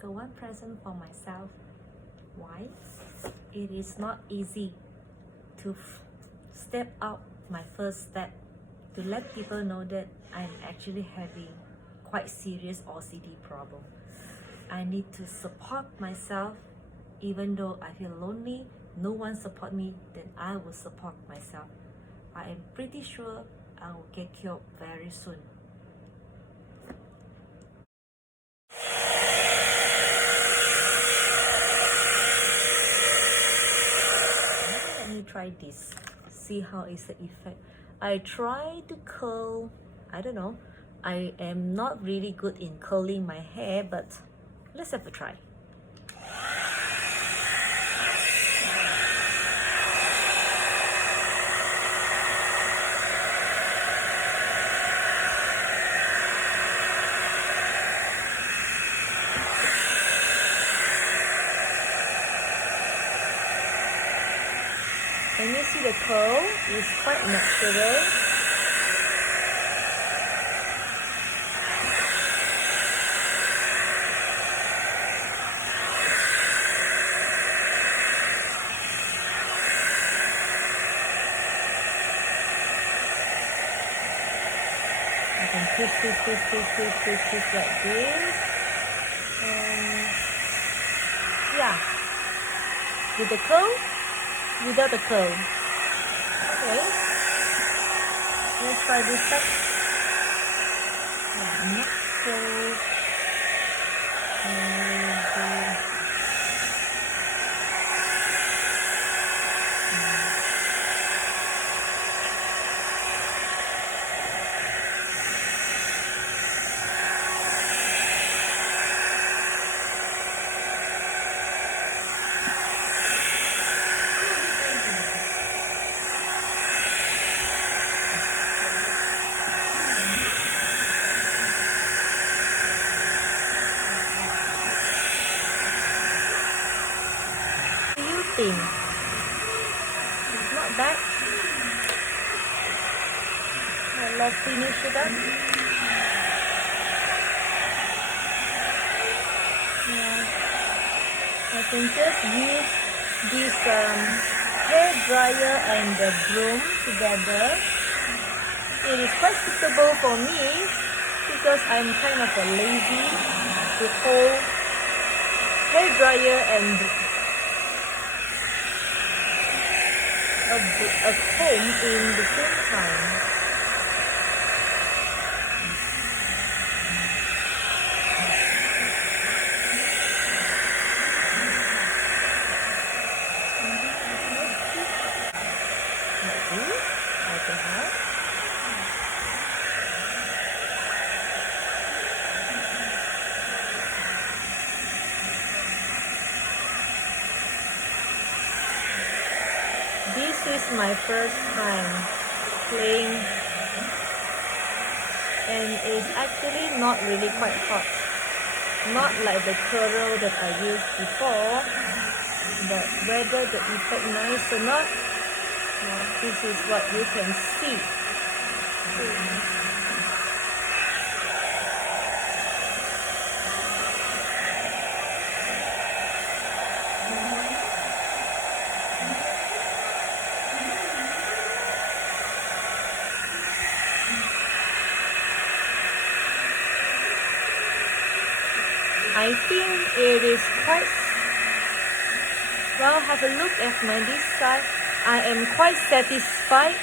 make a one present for myself. Why? It is not easy to step out my first step to let people know that I'm actually having quite serious OCD problem. I need to support myself. Even though I feel lonely, no one support me, then I will support myself. I am pretty sure I will get cured very soon. Let me try this. See how is the effect. I try to curl. I don't know. I am not really good in curling my hair, but let's have a try. Can you see the curl? It's quite natural. I can twist like this. And yeah, with the curl, without the curl. Okay, let's try this side. Yeah, not curl. It's not bad. Let's finish it up. Yeah. I can just use this hair dryer and the broom together. It is quite suitable for me because I'm kind of a lazy to hold hair dryer and a comb in the same time. This is my first time playing, and it's actually not really quite hot. Not like the curl that I used before, but whether the effect nice or not, this is what you can see. I think it is quite well. Have a look at this side. I am quite satisfied.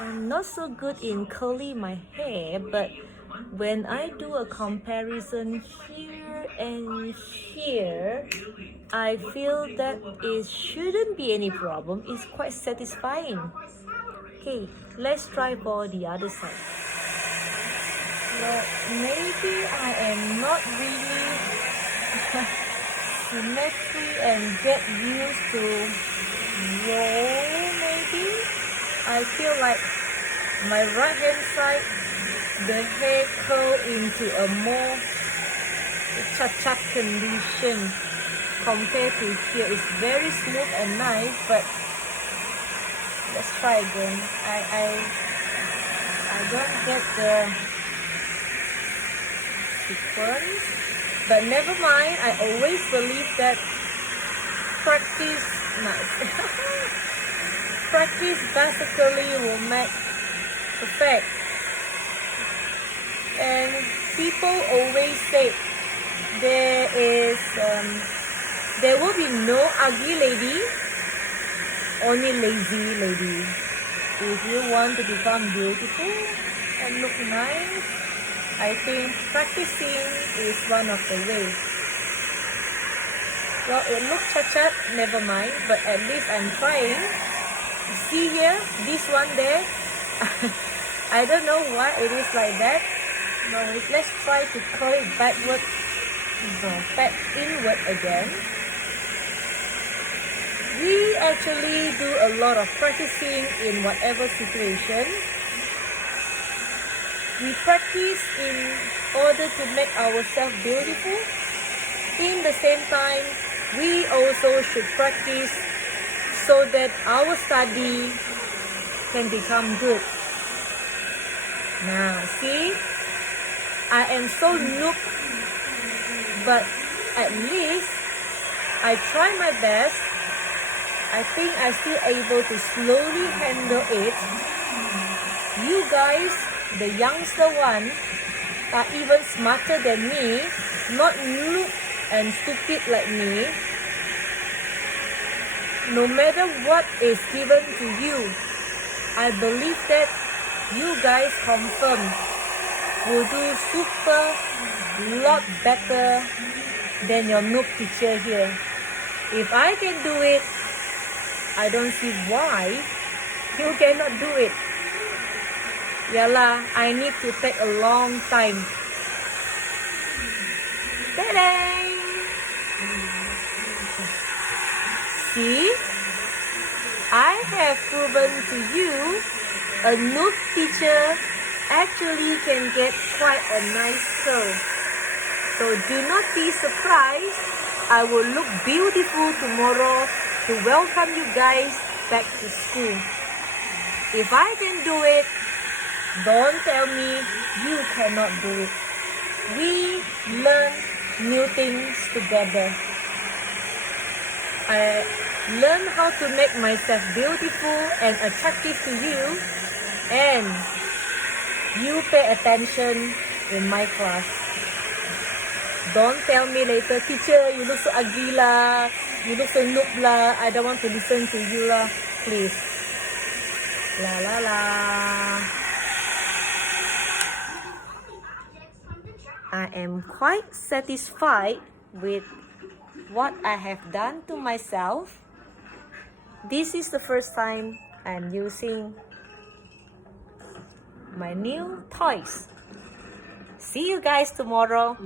I'm not so good in curling my hair, but when I do a comparison here and here, I feel that it shouldn't be any problem. It's quite satisfying. Okay, let's try for the other side. Well, maybe I am not really symmetry and get used to roll. Maybe I feel like my right hand side, the hair curl into a more cha-cha condition compared to here. It's very smooth and nice, but let's try again. I don't get the sequence. But never mind, I always believe that practice practice basically will make perfect. And people always say there will be no ugly lady, only lazy lady. If you want to become beautiful and look nice, I think practicing is one of the ways. Well, it looks chat, never mind, but at least I'm trying. See here, this one there, I don't know why it is like that. Now let's try to curl it backward, back inward again. We actually do a lot of practicing in whatever situation. We practice in order to make ourselves beautiful. In the same time, we also should practice so that our study can become good. Now, see, I am so noob, but at least I try my best. I think I'm still able to slowly handle it. You guys, the youngster ones, are even smarter than me, not noob and stupid like me. No matter what is given to you, I believe that you guys confirm will do super lot better than your noob teacher here. If I can do it, I don't see why you cannot do it. Yalah, I need to take a long time. Ta-da! See? I have proven to you a noob teacher actually can get quite a nice curl. So do not be surprised. I will look beautiful tomorrow to welcome you guys back to school. If I can do it, don't tell me you cannot do it. We learn new things together. I learn how to make myself beautiful and attractive to you, and you pay attention in my class. Don't tell me later, teacher, you look so ugly lah, you look so noob lah, I don't want to listen to you lah, please. La la la. I am quite satisfied with what I have done to myself. This is the first time I'm using my new toys. See you guys tomorrow.